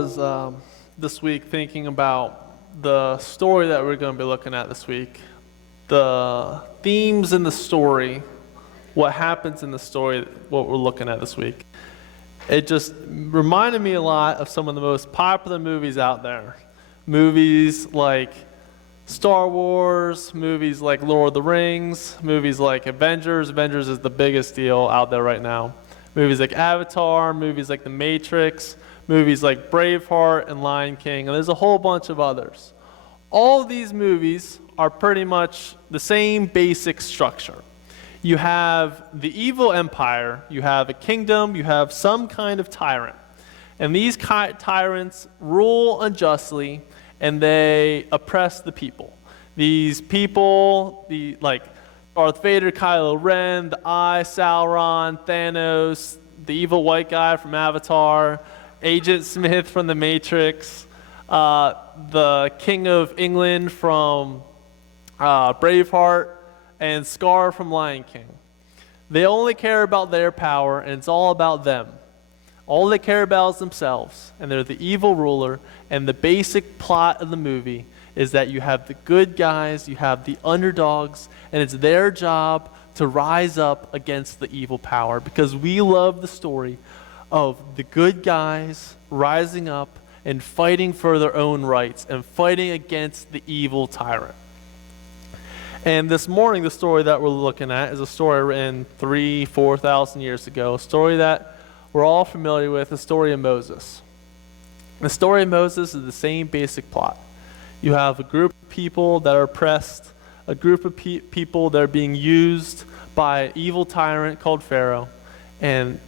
was this week thinking about the story that we're going to be looking at this week, the themes in the story, what happens in the story, what we're looking at this week, it just reminded me a lot of some of the most popular movies out there. Movies like Star Wars, movies like Lord of the Rings, movies like Avengers. Avengers is the biggest deal out there right now. Movies like Avatar, movies like The Matrix, movies like Braveheart and Lion King, and there's a whole bunch of others. All of these movies are pretty much the same basic structure. You have the evil empire, you have a kingdom, you have some kind of tyrant. And these tyrants rule unjustly, and they oppress the people. These people, like Darth Vader, Kylo Ren, the Eye, Sauron, Thanos, the evil white guy from Avatar, Agent Smith from The Matrix, the King of England from Braveheart, and Scar from Lion King. They only care about their power, and it's all about them. All they care about is themselves, and they're the evil ruler, and the basic plot of the movie is that you have the good guys, you have the underdogs, and it's their job to rise up against the evil power, because we love the story of the good guys rising up and fighting for their own rights and fighting against the evil tyrant. And this morning, the story that we're looking at is a story written 4,000 years ago, a story that we're all familiar with, the story of Moses. The story of Moses is the same basic plot. You have a group of people that are oppressed, a group of people that are being used by an evil tyrant called Pharaoh, and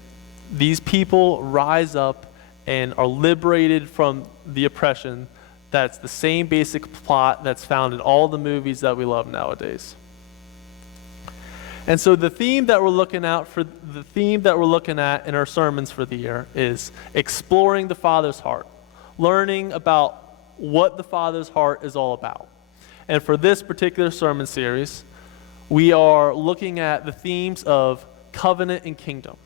these people rise up and are liberated from the oppression. That's the same basic plot that's found in all the movies that we love nowadays. And so the theme that we're looking at in our sermons for the year is exploring the Father's heart, learning about what the Father's heart is all about. And for this particular sermon series, we are looking at the themes of covenant and kingdom,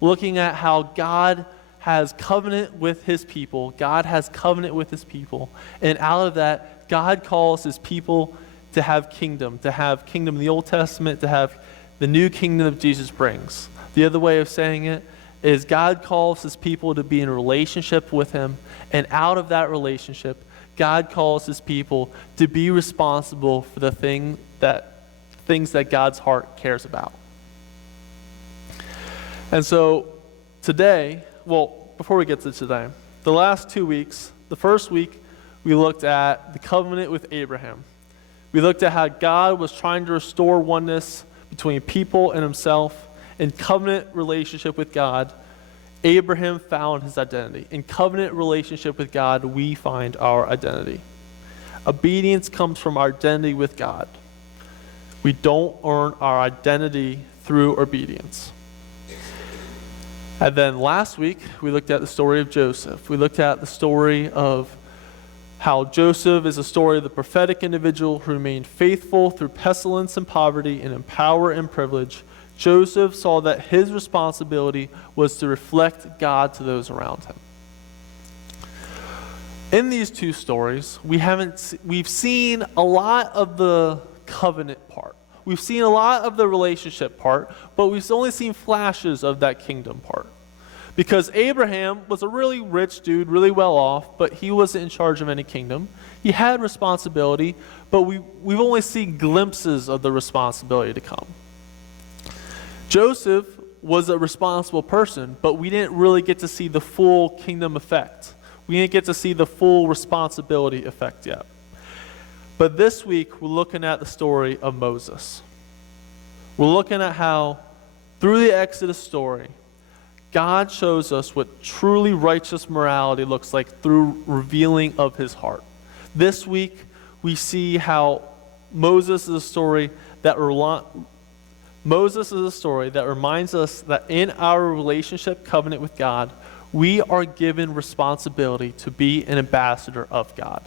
looking at how God has covenant with his people. God has covenant with his people. And out of that, God calls his people to have kingdom in the Old Testament, to have the new kingdom that Jesus brings. The other way of saying it is God calls his people to be in a relationship with him, and out of that relationship, God calls his people to be responsible for the things that God's heart cares about. And so today, before we get to today, the last 2 weeks, the first week, we looked at the covenant with Abraham. We looked at how God was trying to restore oneness between people and himself. In covenant relationship with God, Abraham found his identity. In covenant relationship with God, we find our identity. Obedience comes from our identity with God. We don't earn our identity through obedience. And then last week, we looked at the story of Joseph. We looked at the story of how Joseph is a story of the prophetic individual who remained faithful through pestilence and poverty and in power and privilege. Joseph saw that his responsibility was to reflect God to those around him. In these two stories, we've seen a lot of the covenant part. We've seen a lot of the relationship part, but we've only seen flashes of that kingdom part. Because Abraham was a really rich dude, really well off, but he wasn't in charge of any kingdom. He had responsibility, but we've only seen glimpses of the responsibility to come. Joseph was a responsible person, but we didn't really get to see the full kingdom effect. We didn't get to see the full responsibility effect yet. But this week, we're looking at the story of Moses. We're looking at how, through the Exodus story, God shows us what truly righteous morality looks like through revealing of his heart. This week, we see how Moses is a story that reminds us that in our relationship covenant with God, we are given responsibility to be an ambassador of God.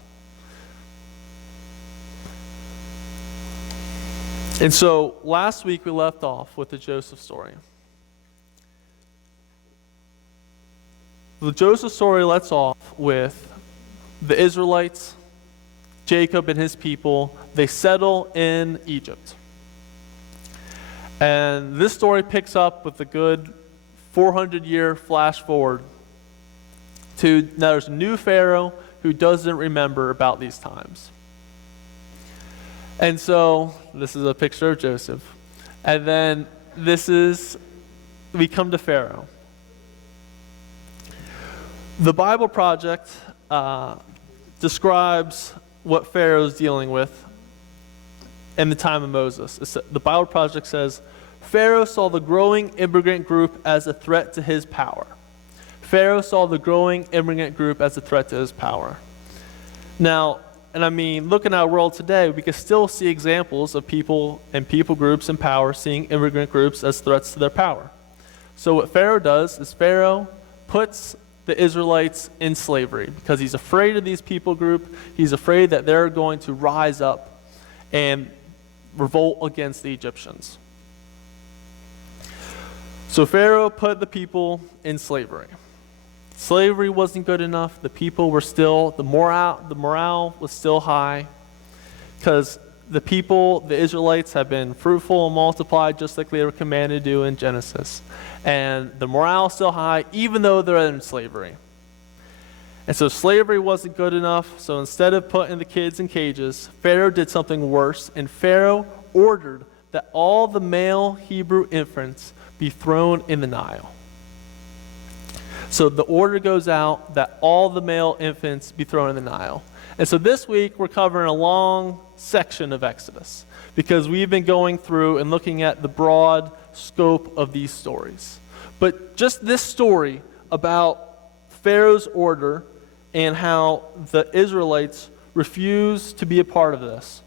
And so last week we left off with the Joseph story. The Joseph story lets off with the Israelites, Jacob and his people. They settle in Egypt. And this story picks up with a good 400-year flash forward to now there's a new Pharaoh who doesn't remember about these times. And so this is a picture of Joseph. And then we come to Pharaoh. The Bible Project describes what Pharaoh is dealing with in the time of Moses. The Bible Project says, Pharaoh saw the growing immigrant group as a threat to his power. Pharaoh saw the growing immigrant group as a threat to his power. Now, and I mean, looking at our world today, we can still see examples of people and people groups in power seeing immigrant groups as threats to their power. So what Pharaoh does is Pharaoh puts the Israelites in slavery because he's afraid of these people group. He's afraid that they're going to rise up and revolt against the Egyptians. So Pharaoh put the people in slavery. Slavery wasn't good enough. The people were still, the morale was still high because the Israelites have been fruitful and multiplied just like they were commanded to do in Genesis. And the morale is still high even though they're in slavery. And so slavery wasn't good enough. So instead of putting the kids in cages, Pharaoh did something worse. And Pharaoh ordered that all the male Hebrew infants be thrown in the Nile. So the order goes out that all the male infants be thrown in the Nile. And so this week we're covering a long section of Exodus because we've been going through and looking at the broad scope of these stories. But just this story about Pharaoh's order and how the Israelites refuse to be a part of this.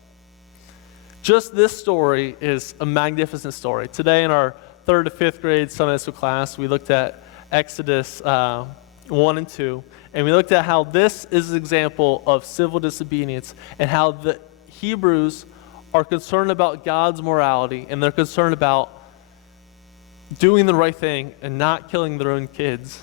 Just this story is a magnificent story. Today in our 3rd to 5th grade Sunday school class, we looked at Exodus 1 and 2, and we looked at how this is an example of civil disobedience and how the Hebrews are concerned about God's morality and they're concerned about doing the right thing and not killing their own kids.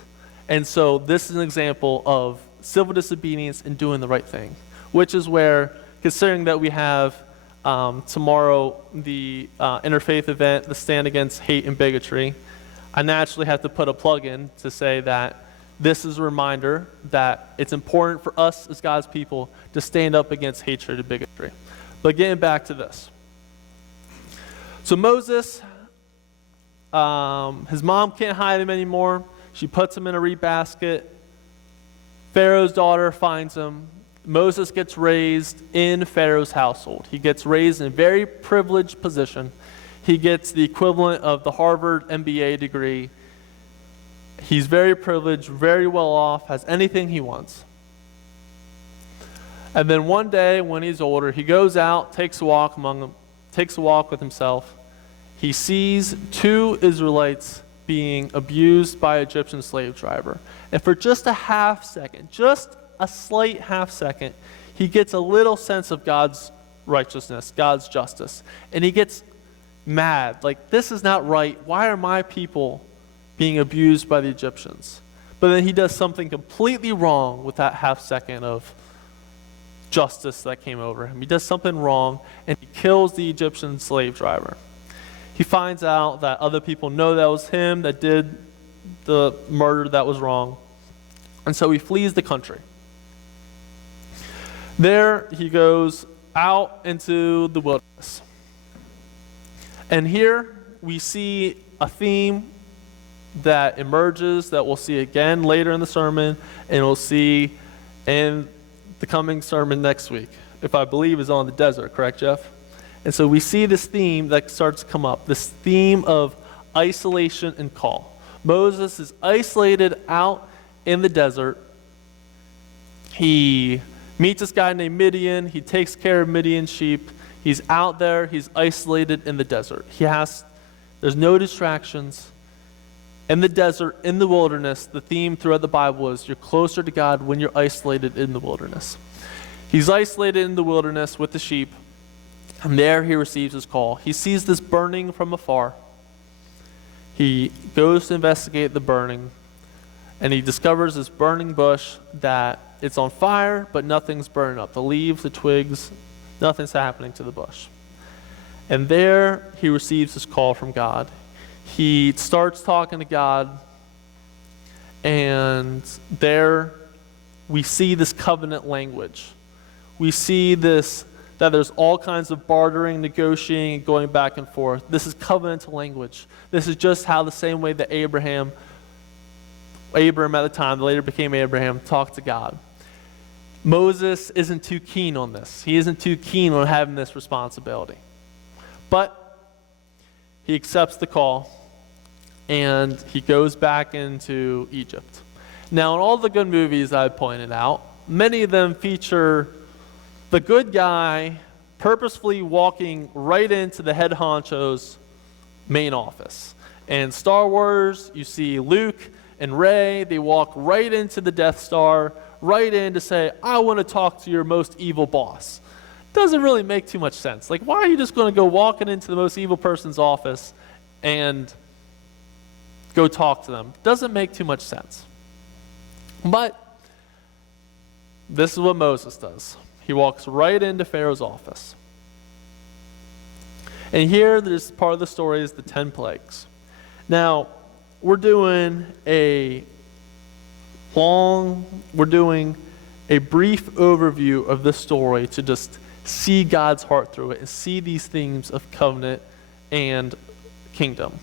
And so this is an example of civil disobedience and doing the right thing, which is where, considering that we have tomorrow the interfaith event, the Stand Against Hate and Bigotry, I naturally have to put a plug in to say that this is a reminder that it's important for us as God's people to stand up against hatred and bigotry. But getting back to this. So Moses, his mom can't hide him anymore. She puts him in a reed basket. Pharaoh's daughter finds him. Moses gets raised in Pharaoh's household. He gets raised in a very privileged position. He gets the equivalent of the Harvard MBA degree. He's very privileged, very well off, has anything he wants. And then one day when he's older, he goes out, takes a walk with himself. He sees 2 Israelites being abused by an Egyptian slave driver. And for just a half second, just a slight half second, he gets a little sense of God's righteousness, God's justice. And he gets mad, like, this is not right. Why are my people being abused by the Egyptians? But then he does something completely wrong with that half second of justice that came over him. He does something wrong and he kills the Egyptian slave driver. He finds out that other people know that was him that did the murder that was wrong. And so he flees the country. There he goes out into the wilderness. And here we see a theme that emerges that we'll see again later in the sermon, and we'll see in the coming sermon next week, if I believe is on the desert, correct, Jeff? And so we see this theme that starts to come up, this theme of isolation and call. Moses is isolated out in the desert. He meets this guy named Midian. He takes care of Midian's sheep. He's out there, he's isolated in the desert. There's no distractions. In the desert, in the wilderness, the theme throughout the Bible is you're closer to God when you're isolated in the wilderness. He's isolated in the wilderness with the sheep, and there he receives his call. He sees this burning from afar. He goes to investigate the burning, And he discovers this burning bush that it's on fire, but nothing's burning up. The leaves, the twigs, nothing's happening to the bush. And there he receives this call from God. He starts talking to God, and there we see this covenant language. We see this, that there's all kinds of bartering, negotiating, going back and forth. This is covenantal language. This is just how the same way that Abram at the time, that later became Abraham, talked to God. Moses isn't too keen on this. He isn't too keen on having this responsibility. But he accepts the call, and he goes back into Egypt. Now, in all the good movies I pointed out, many of them feature the good guy purposefully walking right into the head honcho's main office. In Star Wars, you see Luke and Rey, they walk right into the Death Star, right in to say, I want to talk to your most evil boss. Doesn't really make too much sense. Like, why are you just going to go walking into the most evil person's office and go talk to them? Doesn't make too much sense. But this is what Moses does. He walks right into Pharaoh's office. And here, this part of the story is the 10 plagues. Now, we're doing a brief overview of this story to just see God's heart through it and see these themes of covenant and kingdom.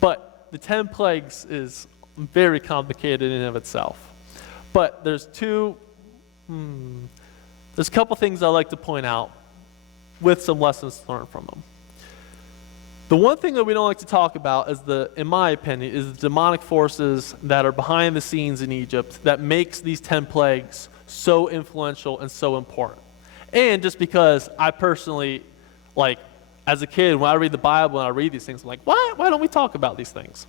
But the 10 plagues is very complicated in and of itself. But there's a couple things I like to point out with some lessons to learn from them. The one thing that we don't like to talk about is in my opinion, is the demonic forces that are behind the scenes in Egypt that makes these 10 plagues so influential and so important. And just because I personally, as a kid, when I read the Bible and I read these things, I'm like, why don't we talk about these things?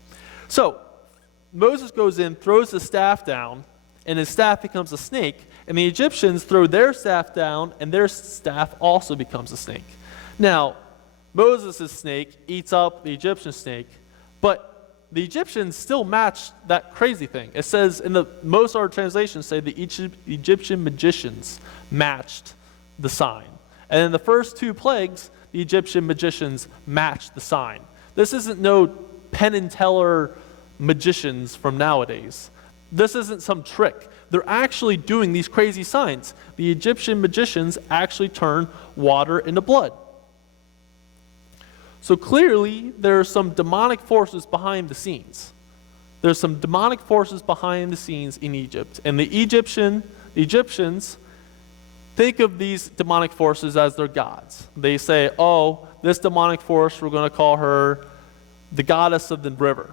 So Moses goes in, throws the staff down, and his staff becomes a snake, and the Egyptians throw their staff down, and their staff also becomes a snake. Now, Moses' snake eats up the Egyptian snake, but the Egyptians still match that crazy thing. It says, most of our translations say the Egyptian magicians matched the sign. And in the first 2 plagues, the Egyptian magicians matched the sign. This isn't no Penn and Teller magicians from nowadays. This isn't some trick. They're actually doing these crazy signs. The Egyptian magicians actually turn water into blood. So clearly, there are some demonic forces behind the scenes. There's some demonic forces behind the scenes in Egypt. And the Egyptians think of these demonic forces as their gods. They say, oh, this demonic force, we're going to call her the goddess of the river,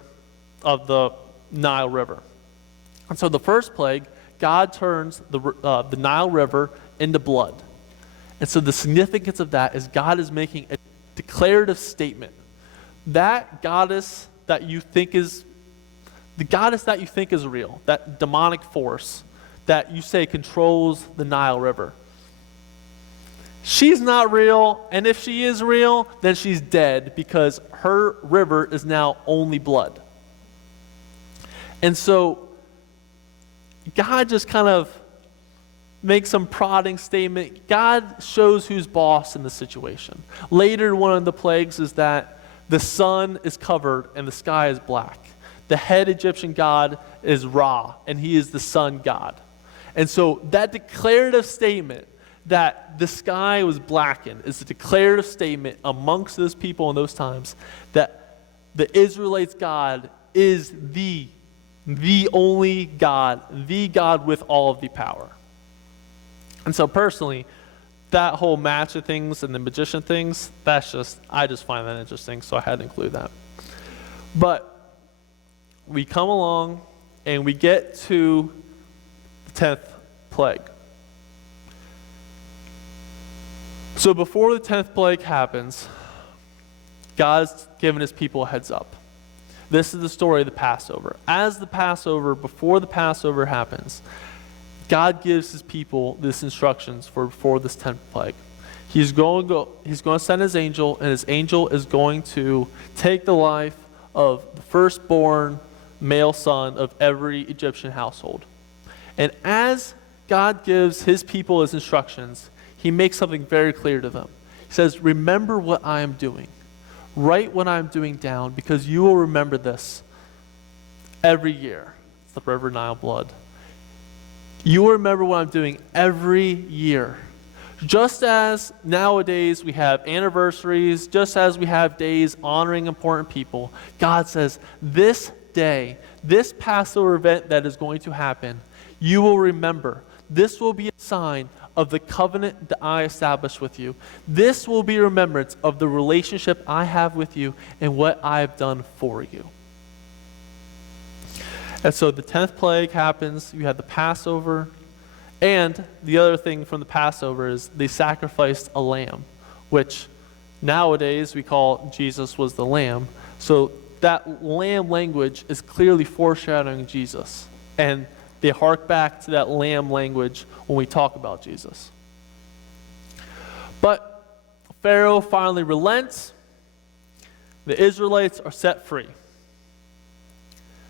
of the Nile River. And so the first plague, God turns the Nile River into blood. And so the significance of that is God is making a declarative statement. That goddess that you think is real, that demonic force that you say controls the Nile River, she's not real, and if she is real, then she's dead because her river is now only blood. And so God just kind of makes some prodding statement. God shows who's boss in the situation. Later, one of the plagues is that the sun is covered and the sky is black. The head Egyptian god is Ra, and he is the sun god. And so that declarative statement that the sky was blackened is a declarative statement amongst those people in those times that the Israelites' God is the only God, the God with all of the power. And so personally, that whole match of things and the magician things, I just find that interesting, so I had to include that. But we come along and we get to the 10th plague. So before the 10th plague happens, God's given his people a heads up. This is the story of the Passover. Before the Passover happens, God gives his people these instructions before this 10th plague. He's going to send his angel, and his angel is going to take the life of the firstborn male son of every Egyptian household. And as God gives his people his instructions, he makes something very clear to them. He says, remember what I am doing. Write what I am doing down, because you will remember this every year. It's the River Nile blood. You will remember what I'm doing every year. Just as nowadays we have anniversaries, just as we have days honoring important people, God says, this day, this Passover event that is going to happen, you will remember. This will be a sign of the covenant that I established with you. This will be a remembrance of the relationship I have with you and what I have done for you. And so the 10th plague happens. You have the Passover. And the other thing from the Passover is they sacrificed a lamb, which nowadays we call Jesus was the lamb. So that lamb language is clearly foreshadowing Jesus. And they hark back to that lamb language when we talk about Jesus. But Pharaoh finally relents. The Israelites are set free.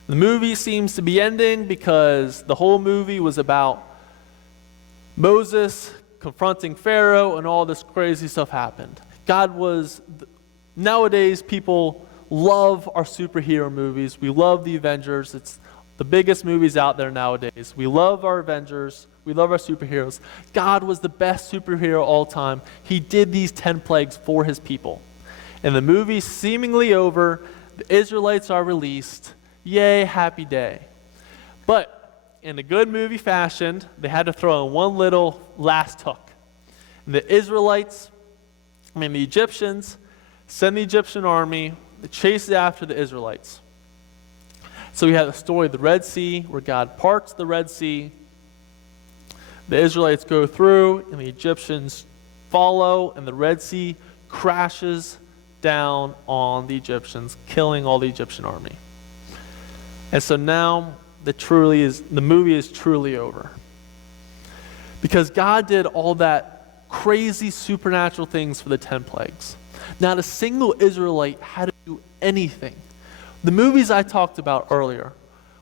The movie seems to be ending because the whole movie was about Moses confronting Pharaoh and all this crazy stuff happened. Nowadays people love our superhero movies. We love the Avengers. It's the biggest movies out there nowadays. We love our Avengers. We love our superheroes. God was the best superhero of all time. He did these 10 plagues for his people. And the movie's seemingly over. The Israelites are released. Yay, happy day. But in a good movie fashion, they had to throw in one little last hook. And the Egyptians send the Egyptian army to chase after the Israelites. So we have the story of the Red Sea, where God parts the Red Sea. The Israelites go through, and the Egyptians follow, and the Red Sea crashes down on the Egyptians, killing all the Egyptian army. And so now the movie is truly over. Because God did all that crazy supernatural things for the 10 plagues. Not a single Israelite had to do anything. The movies I talked about earlier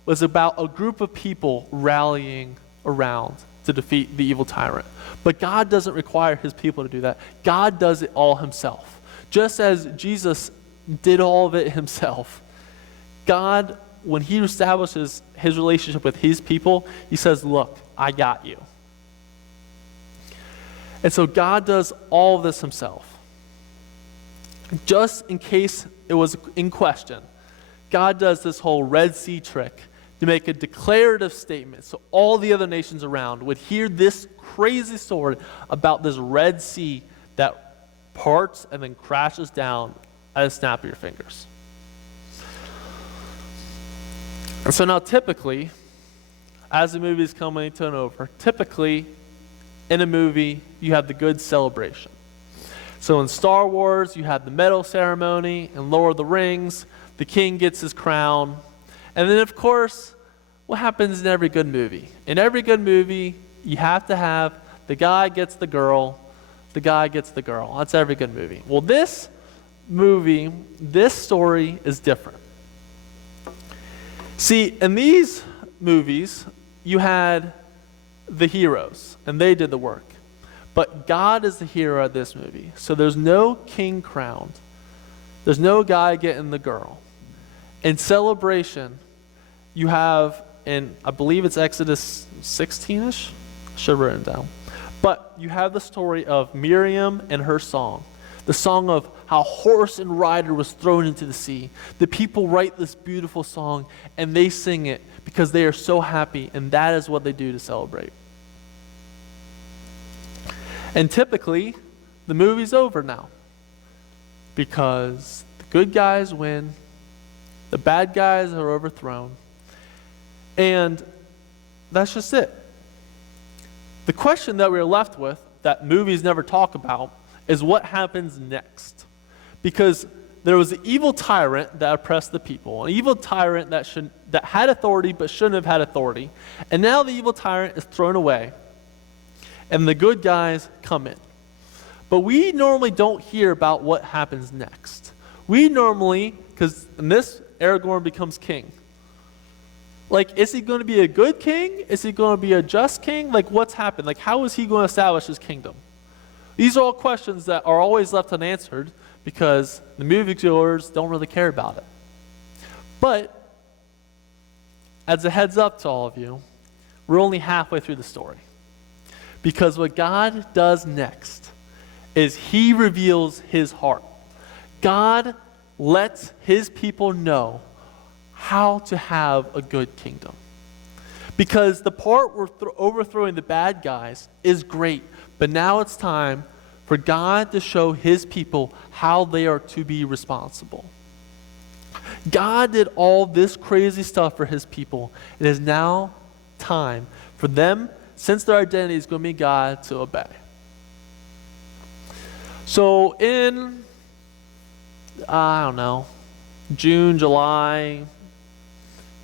was about a group of people rallying around to defeat the evil tyrant. But God doesn't require his people to do that. God does it all himself. Just as Jesus did all of it himself, God, when he establishes his relationship with his people, he says, look, I got you. And so God does all of this himself. Just in case it was in question, God does this whole Red Sea trick to make a declarative statement so all the other nations around would hear this crazy story about this Red Sea that parts and then crashes down at a snap of your fingers. And so now typically, as the movie is coming to an over, typically in a movie you have the good celebration. So in Star Wars you have the medal ceremony. In Lord of the Rings, the king gets his crown. And then of course, what happens in every good movie? In every good movie, you have to have the guy gets the girl, the guy gets the girl. That's every good movie. Well, this movie, this story is different. See, in these movies, you had the heroes, and they did the work. But God is the hero of this movie. So there's no king crowned. There's no guy getting the girl. In celebration, you have, in I believe it's Exodus 16-ish? I should have written it down. But you have the story of Miriam and her song. The song of how horse and rider was thrown into the sea. The people write this beautiful song and they sing it because they are so happy, and that is what they do to celebrate. And typically, the movie's over now because the good guys win, the bad guys are overthrown, and that's just it. The question that we're left with, that movies never talk about, is what happens next. Because there was an evil tyrant that oppressed the people, an evil tyrant that had authority but shouldn't have had authority, and now the evil tyrant is thrown away, and the good guys come in. But we normally don't hear about what happens next. We normally, because in this, Aragorn becomes king. Like, is he going to be a good king? Is he going to be a just king? Like, what's happened? Like, how is he going to establish his kingdom? These are all questions that are always left unanswered because the moviegoers don't really care about it. But, as a heads up to all of you, we're only halfway through the story. Because what God does next is he reveals his heart. God lets his people know how to have a good kingdom. Because the part where overthrowing the bad guys is great, but now it's time for God to show his people how they are to be responsible. God did all this crazy stuff for his people. It is now time for them, since their identity is going to be God, to obey. So in, I don't know, June, July,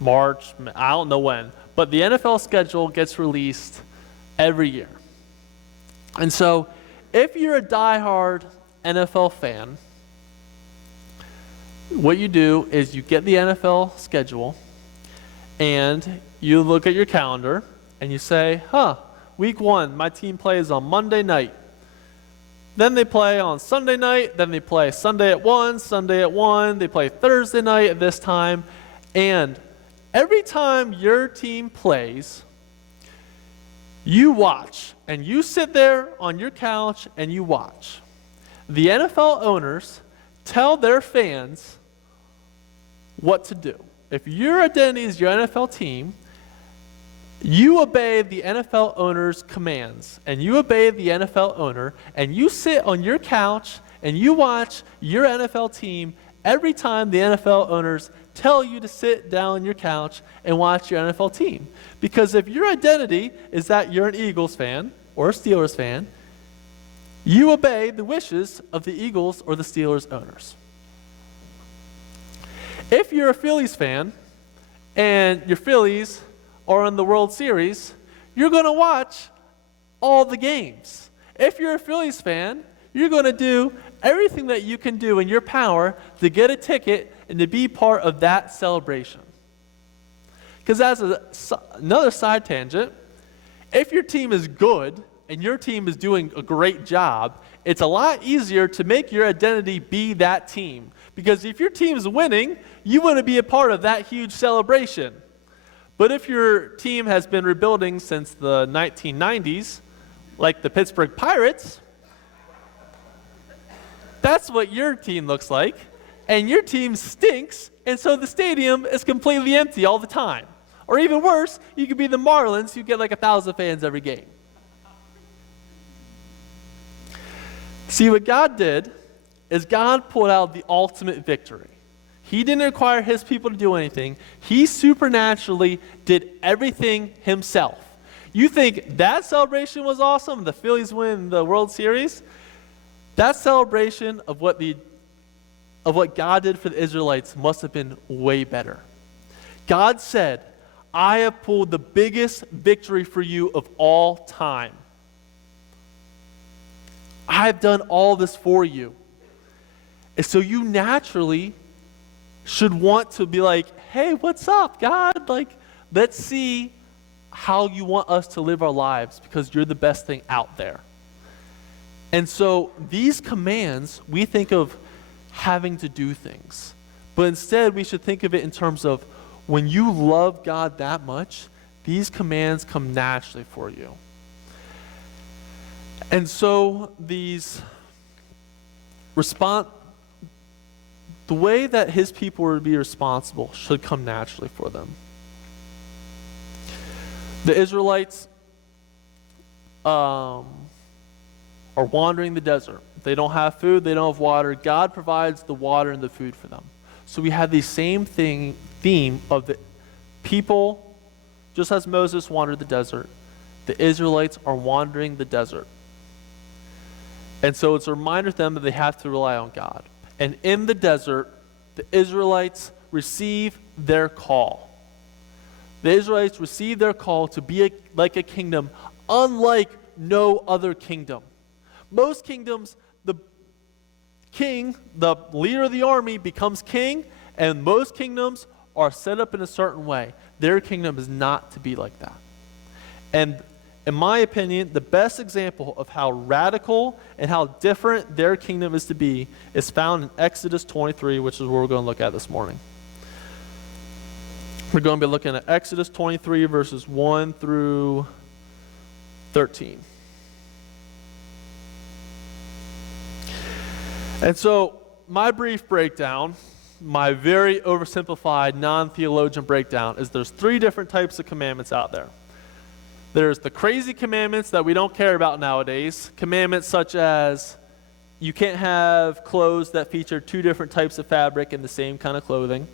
March, I don't know when, but the NFL schedule gets released every year. And so if you're a diehard NFL fan, what you do is you get the NFL schedule and you look at your calendar and you say, week 1, my team plays on Monday night. Then they play on Sunday night, then they play Sunday at 1, they play Thursday night at this time, and every time your team plays, you watch, and you sit there on your couch and you watch. The NFL owners tell their fans what to do. If your identity is your NFL team, you obey the NFL owner's commands, and you obey the NFL owner, and you sit on your couch and you watch your NFL team every time the NFL owners tell you to sit down on your couch and watch your NFL team. Because if your identity is that you're an Eagles fan or a Steelers fan, you obey the wishes of the Eagles or the Steelers owners. If you're a Phillies fan and your Phillies are in the World Series, you're going to watch all the games. If you're a Phillies fan, you're going to do everything that you can do in your power to get a ticket and to be part of that celebration. Because as another side tangent, if your team is good and your team is doing a great job, it's a lot easier to make your identity be that team. Because if your team is winning, you want to be a part of that huge celebration. But if your team has been rebuilding since the 1990s, like the Pittsburgh Pirates, that's what your team looks like. And your team stinks, and so the stadium is completely empty all the time. Or even worse, you could be the Marlins, you get like 1,000 fans every game. See, what God did is God pulled out the ultimate victory. He didn't require his people to do anything. He supernaturally did everything himself. You think that celebration was awesome, the Phillies win the World Series? That celebration of what God did for the Israelites must have been way better. God said, I have pulled the biggest victory for you of all time. I have done all this for you. And so you naturally should want to be like, hey, what's up, God? Like, let's see how you want us to live our lives because you're the best thing out there. And so these commands, we think of having to do things. But instead, we should think of it in terms of when you love God that much, these commands come naturally for you. And so these the way that his people were to be responsible should come naturally for them. The Israelites are wandering the desert. They don't have food, they don't have water. God provides the water and the food for them. So we have the same theme of the people, just as Moses wandered the desert, the Israelites are wandering the desert. And so it's a reminder to them that they have to rely on God. And in the desert, the Israelites receive their call. The Israelites receive their call to be like a kingdom unlike no other kingdom. Most kingdoms, the king, the leader of the army becomes king, and most kingdoms are set up in a certain way. Their kingdom is not to be like that. And in my opinion, the best example of how radical and how different their kingdom is to be is found in Exodus 23, which is what we're going to look at this morning. We're going to be looking at Exodus 23, verses 1 through 13. And so, my brief breakdown, my very oversimplified, non-theologian breakdown, is there's 3 different types of commandments out there. There's the crazy commandments that we don't care about nowadays. Commandments such as you can't have clothes that feature 2 different types of fabric in the same kind of clothing.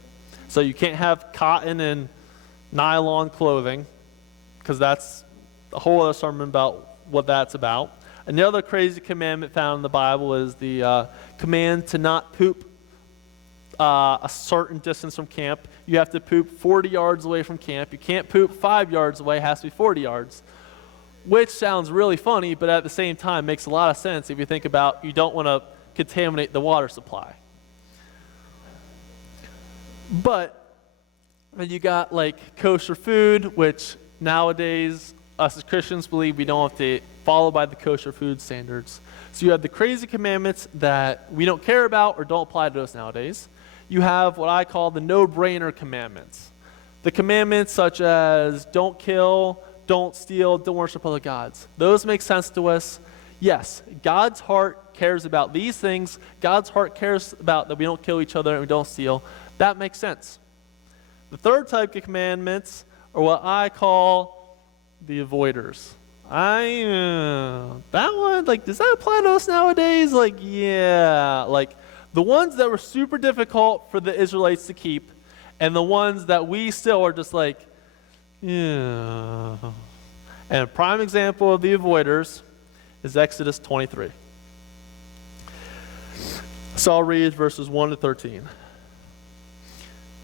So you can't have cotton and nylon clothing, because that's a whole other sermon about what that's about. Another crazy commandment found in the Bible is the command to not poop a certain distance from camp. You have to poop 40 yards away from camp. You can't poop 5 yards away. It has to be 40 yards, which sounds really funny, but at the same time makes a lot of sense if you think about you don't want to contaminate the water supply. But when you got like kosher food, which nowadays us as Christians believe we don't have to follow by the kosher food standards. So you have the crazy commandments that we don't care about or don't apply to us nowadays. You have what I call the no-brainer commandments. The commandments such as don't kill, don't steal, don't worship other gods. Those make sense to us. Yes, God's heart cares about these things. God's heart cares about that we don't kill each other and we don't steal. That makes sense. The third type of commandments are what I call the avoiders. That one, like, does that apply to us nowadays? Like, yeah, like the ones that were super difficult for the Israelites to keep, and the ones that we still are just like, yeah. And a prime example of the avoiders is Exodus 23. So I'll read verses 1 to 13.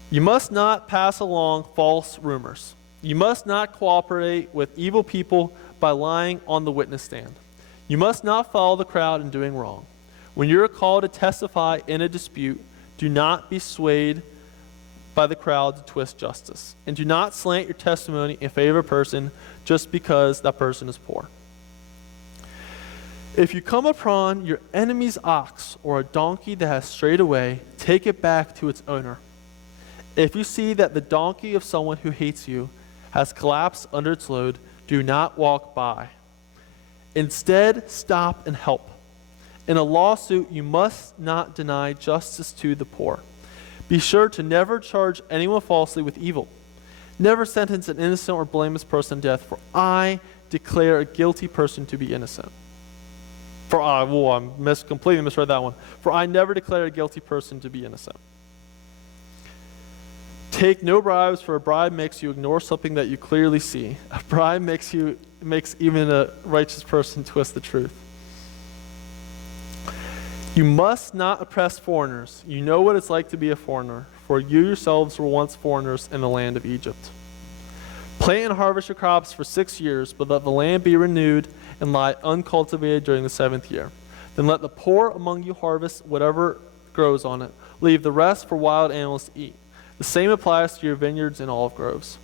You must not pass along false rumors. You must not cooperate with evil people by lying on the witness stand. You must not follow the crowd in doing wrong. When you are called to testify in a dispute, do not be swayed by the crowd to twist justice. And do not slant your testimony in favor of a person just because that person is poor. If you come upon your enemy's ox or a donkey that has strayed away, take it back to its owner. If you see that the donkey of someone who hates you has collapsed under its load, do not walk by. Instead, stop and help. In a lawsuit, you must not deny justice to the poor. Be sure to never charge anyone falsely with evil. Never sentence an innocent or blameless person to death, for I declare a guilty person to be innocent. Completely misread that one. For I never declare a guilty person to be innocent. Take no bribes, for a bribe makes you ignore something that you clearly see. A bribe makes even a righteous person twist the truth. You must not oppress foreigners. You know what it's like to be a foreigner, for you yourselves were once foreigners in the land of Egypt. Plant and harvest your crops for 6 years, but let the land be renewed and lie uncultivated during the 7th year. Then let the poor among you harvest whatever grows on it. Leave the rest for wild animals to eat. The same applies to your vineyards and olive groves.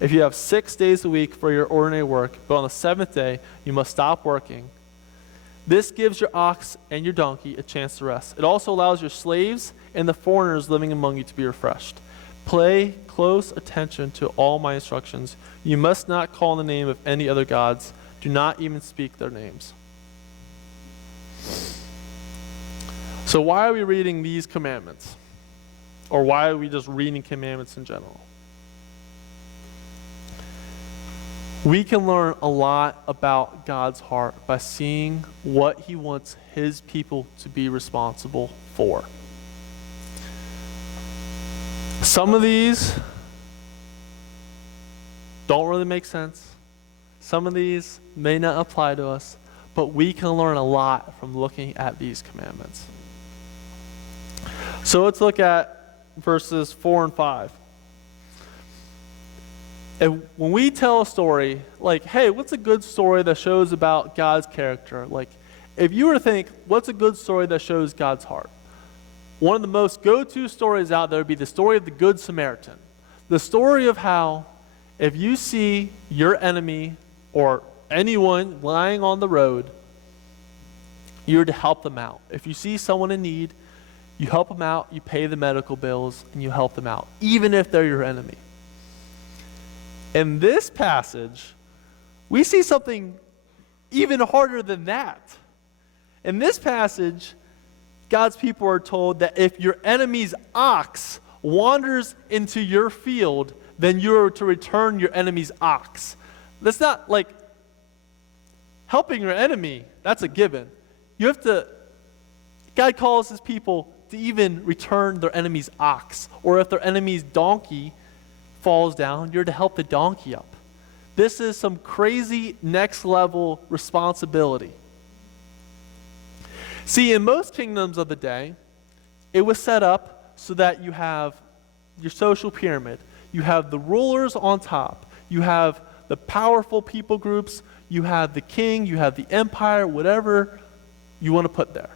If you have 6 days a week for your ordinary work, but on the 7th day you must stop working, this gives your ox and your donkey a chance to rest. It also allows your slaves and the foreigners living among you to be refreshed. Pay close attention to all my instructions. You must not call in the name of any other gods. Do not even speak their names. So why are we reading these commandments? Or why are we just reading commandments in general? We can learn a lot about God's heart by seeing what He wants His people to be responsible for. Some of these don't really make sense. Some of these may not apply to us, but we can learn a lot from looking at these commandments. So let's look at verses 4 and 5. And when we tell a story, like, hey, what's a good story that shows about God's character? Like, if you were to think, what's a good story that shows God's heart? One of the most go-to stories out there would be the story of the Good Samaritan. The story of how if you see your enemy or anyone lying on the road, you're to help them out. If you see someone in need, you help them out, you pay the medical bills, and you help them out, even if they're your enemy. In this passage, we see something even harder than that. In this passage, God's people are told that if your enemy's ox wanders into your field, then you're to return your enemy's ox. That's not like helping your enemy. That's a given. God calls his people to even return their enemy's ox. Or if their enemy's donkey falls down, you're to help the donkey up. This is some crazy next level responsibility. See, in most kingdoms of the day, it was set up so that you have your social pyramid. You have the rulers on top. You have the powerful people groups. You have the king. You have the empire, whatever you want to put there.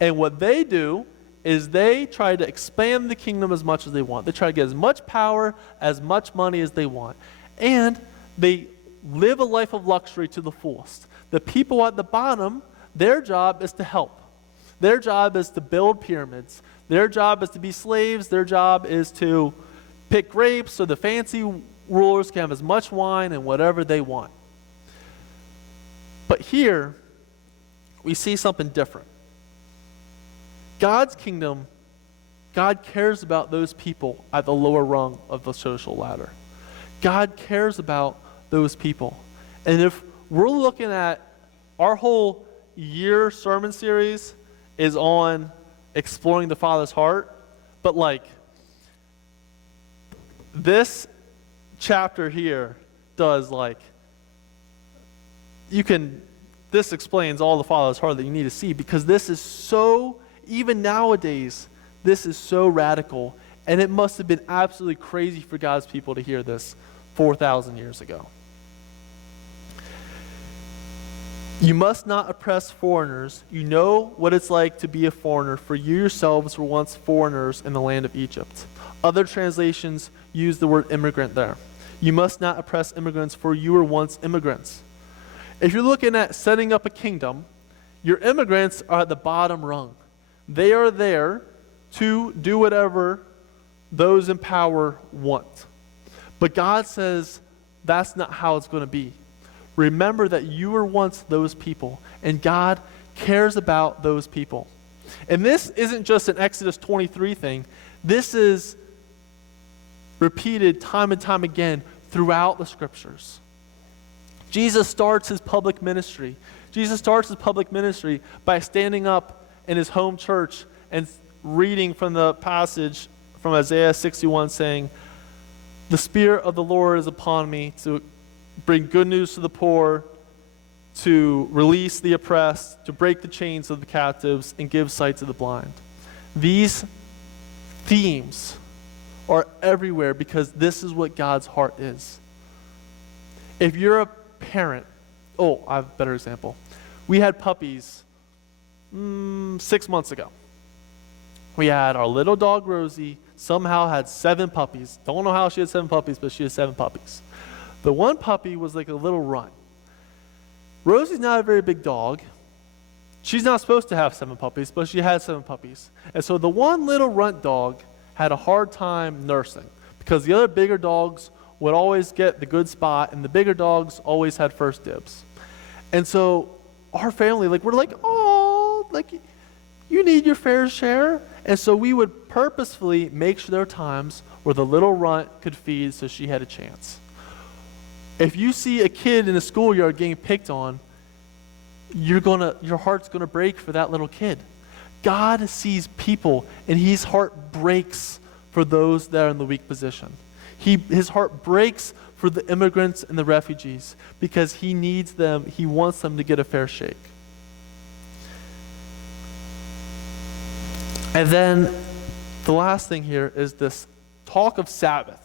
And what they do is they try to expand the kingdom as much as they want. They try to get as much power, as much money as they want. And they live a life of luxury to the fullest. The people at the bottom, their job is to help. Their job is to build pyramids. Their job is to be slaves. Their job is to pick grapes so the fancy rulers can have as much wine and whatever they want. But here, we see something different. God's kingdom, God cares about those people at the lower rung of the social ladder. God cares about those people. And if we're looking at our whole year sermon series is on exploring the Father's heart, but like this chapter here does this explains all the Father's heart that you need to see, because this is so, even nowadays, this is so radical, and it must have been absolutely crazy for God's people to hear this 4,000 years ago. You must not oppress foreigners. You know what it's like to be a foreigner, for you yourselves were once foreigners in the land of Egypt. Other translations use the word immigrant there. You must not oppress immigrants, for you were once immigrants. If you're looking at setting up a kingdom, your immigrants are at the bottom rung. They are there to do whatever those in power want. But God says that's not how it's going to be. Remember that you were once those people, and God cares about those people. And this isn't just an Exodus 23 thing. This is repeated time and time again throughout the scriptures. Jesus starts his public ministry. Jesus starts his public ministry by standing up in his home church and reading from the passage from Isaiah 61 saying, "The Spirit of the Lord is upon me to bring good news to the poor, to release the oppressed, to break the chains of the captives, and give sight to the blind." These themes are everywhere because this is what God's heart is. If you're a parent, I have a better example. We had puppies 6 months ago. We had our little dog Rosie, somehow had 7 puppies. Don't know how she had 7 puppies, but she had 7 puppies. The one puppy was like a little runt. Rosie's not a very big dog. She's not supposed to have 7 puppies, but she had 7 puppies. And so the one little runt dog had a hard time nursing because the other bigger dogs would always get the good spot, and the bigger dogs always had first dibs. And so our family, we're like, you need your fair share. And so we would purposefully make sure there were times where the little runt could feed so she had a chance. If you see a kid in the schoolyard getting picked on, your heart's gonna break for that little kid. God sees people, and his heart breaks for those that are in the weak position. His heart breaks for the immigrants and the refugees because he needs them, he wants them to get a fair shake. And then the last thing here is this talk of Sabbath.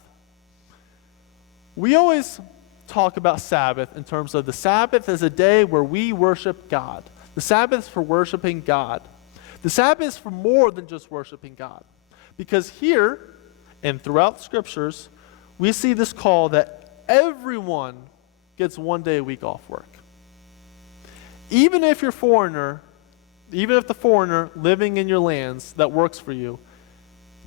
We always talk about Sabbath in terms of the Sabbath is a day where we worship God. The Sabbath is for worshiping God. The Sabbath is for more than just worshiping God. Because here and throughout the scriptures, we see this call that everyone gets 1 day a week off work. Even if you're foreigner, even if the foreigner living in your lands that works for you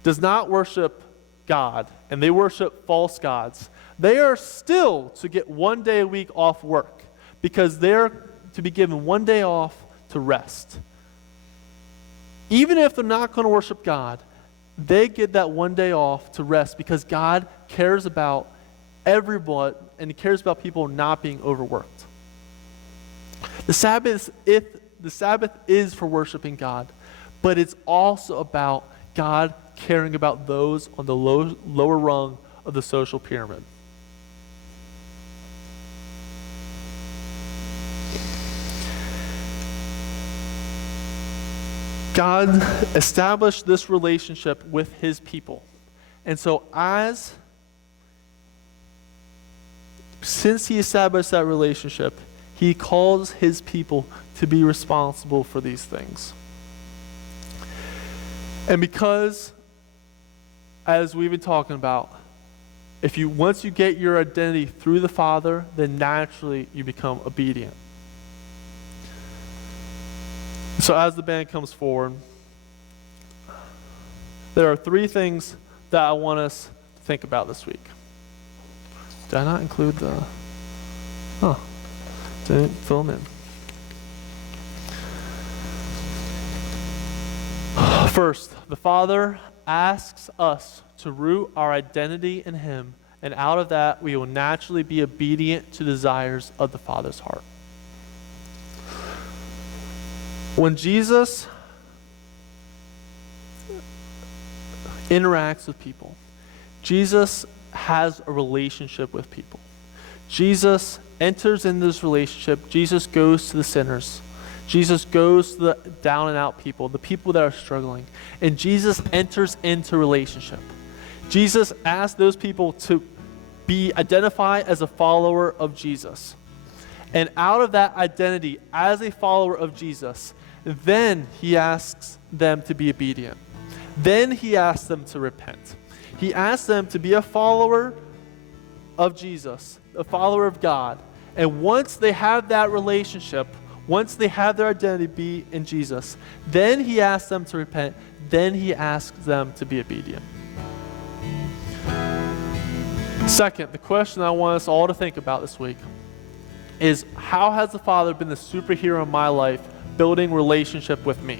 does not worship God and they worship false gods, they are still to get 1 day a week off work because they're to be given 1 day off to rest. Even if they're not going to worship God, they get that 1 day off to rest because God cares about everyone and He cares about people not being overworked. The Sabbath is for worshiping God, but it's also about God caring about those on the lower rung of the social pyramid. God established this relationship with His people. And so since He established that relationship, He calls His people to be responsible for these things. And because, as we've been talking about, once you get your identity through the Father, then naturally you become obedient. So as the band comes forward, there are 3 things that I want us to think about this week. Did I not include didn't fill them in. First, the Father asks us to root our identity in Him, and out of that we will naturally be obedient to the desires of the Father's heart. When Jesus interacts with people, Jesus has a relationship with people. Jesus enters in this relationship. Jesus goes to the sinners. Jesus goes to the down and out people, the people that are struggling. And Jesus enters into relationship. Jesus asks those people to be identified as a follower of Jesus. And out of that identity as a follower of Jesus, then He asks them to be obedient. Then He asks them to repent. He asks them to be a follower of Jesus, a follower of God. And once they have that relationship, once they have their identity be in Jesus, then He asks them to repent. Then He asks them to be obedient. Second, the question I want us all to think about this week is, how has the Father been the superhero in my life, building relationship with me?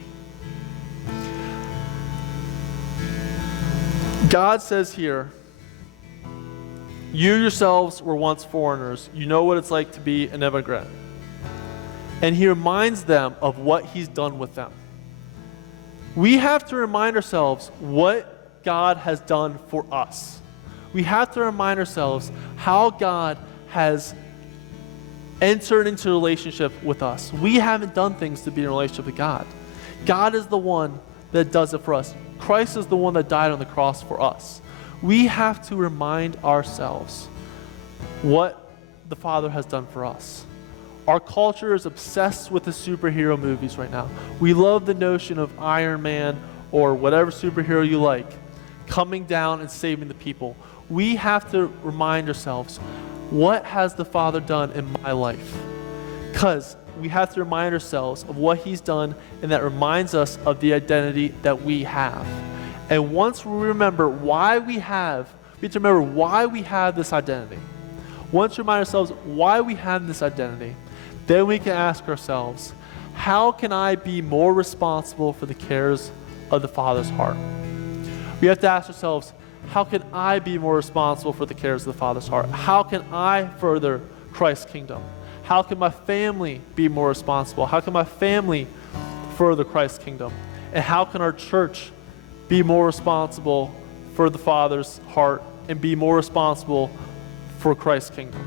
God says here, you yourselves were once foreigners. You know what it's like to be an immigrant. And He reminds them of what He's done with them. We have to remind ourselves what God has done for us. We have to remind ourselves how God has entered into a relationship with us. We haven't done things to be in a relationship with God. God is the one that does it for us. Christ is the one that died on the cross for us. We have to remind ourselves what the Father has done for us. Our culture is obsessed with the superhero movies right now. We love the notion of Iron Man or whatever superhero you like coming down and saving the people. We have to remind ourselves, what has the Father done in my life? Because we have to remind ourselves of what He's done, and that reminds us of the identity that we have. And once we remember why we have this identity. Once we remind ourselves why we have this identity, then we can ask ourselves, how can I be more responsible for the cares of the Father's heart? We have to ask ourselves, how can I be more responsible for the cares of the Father's heart? How can I further Christ's kingdom? How can my family be more responsible? How can my family further Christ's kingdom? And how can our church be more responsible for the Father's heart and be more responsible for Christ's kingdom?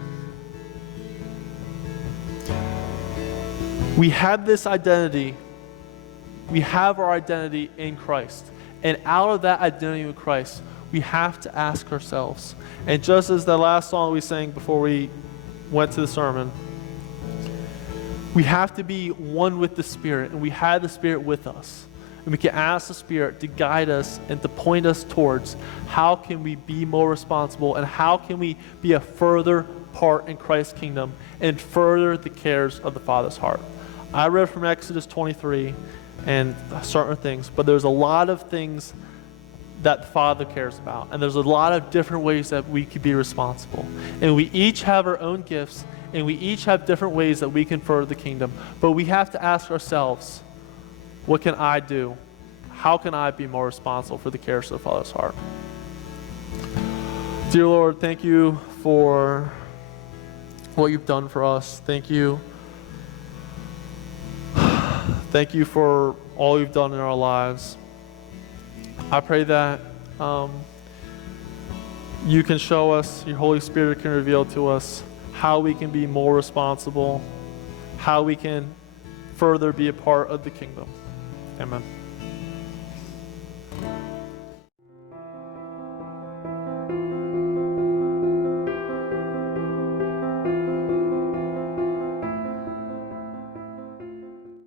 We have this identity. We have our identity in Christ. And out of that identity in Christ, we have to ask ourselves. And just as the last song we sang before we went to the sermon, we have to be one with the Spirit, and we have the Spirit with us. And we can ask the Spirit to guide us and to point us towards how can we be more responsible and how can we be a further part in Christ's kingdom and further the cares of the Father's heart. I read from Exodus 23 and certain things, but there's a lot of things that the Father cares about. And there's a lot of different ways that we could be responsible. And we each have our own gifts, and we each have different ways that we can further the kingdom. But we have to ask ourselves, what can I do? How can I be more responsible for the cares of the Father's heart? Dear Lord, thank you for what you've done for us. Thank you. Thank you for all you've done in our lives. I pray that you can show us, your Holy Spirit can reveal to us how we can be more responsible, how we can further be a part of the kingdom. Amen.